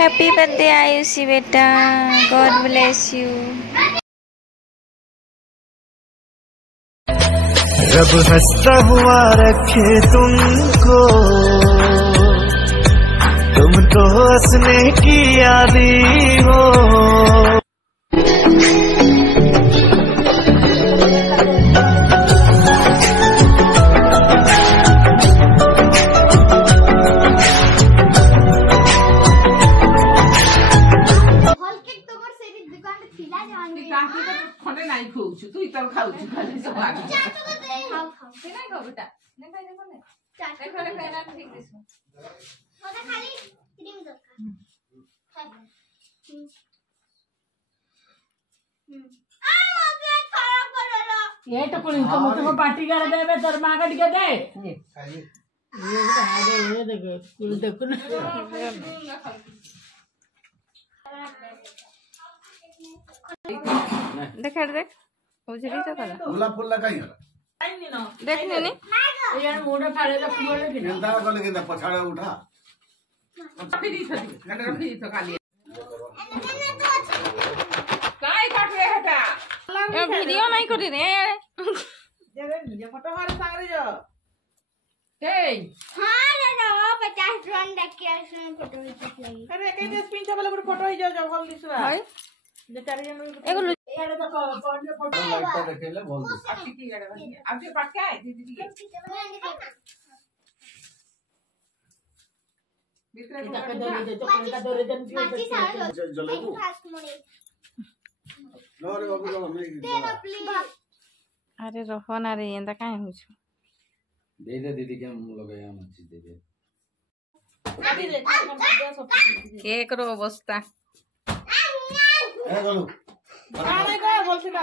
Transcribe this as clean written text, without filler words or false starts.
Happy birthday Ayushi beta. God bless you. रब हंसता हुआ रखे तुमको, तुम तो हंसने की आदी हो। खंडे नहीं खाऊछु तू इतर खाऊछु खाली सब आगे खाओ खाओ के नहीं खाओ बेटा नहीं खाई देखो नहीं चाट खले पेना ठीक दिसो ओदा खाली क्रीम दरकार आ मगे खराब करलो ये तो कोन इनको मत को पार्टी कर देबे तोर मां का टिके दे ये देखो कुल देखो ना देख देख उजरी तो कला फुला फुला काई हला देख ने यार मोड़ा फाड़े ला फुले के केंदा कले केंदा पछाड़ा उठा फिरी थी गंडर फिरी तो खाली काय काट रे हटा ए वीडियो नहीं करी रे यार जरे निजे फोटो मारे सांगरे जो ए हां रे ना 50 रन देख के इसमें फोटो खींच लगी अरे के दे स्क्रीन छापले बड़ फोटो ही जाओ भल दिसरा हाय जे चार जन एगो यार तो कौन फोटो लाइट देखेले बोल दे अच्छी की यार अब जो पट के आए दीदी के मित्र को दे तो का दे दिन जले तू नो रे बाबू चलो मैं अरे रहो ना रे एंदा काहे होछु दे दे दीदी के हम लोग यहां मच्छी दे दे केक रो बस्ता ए गलू नहीं को बोलছিস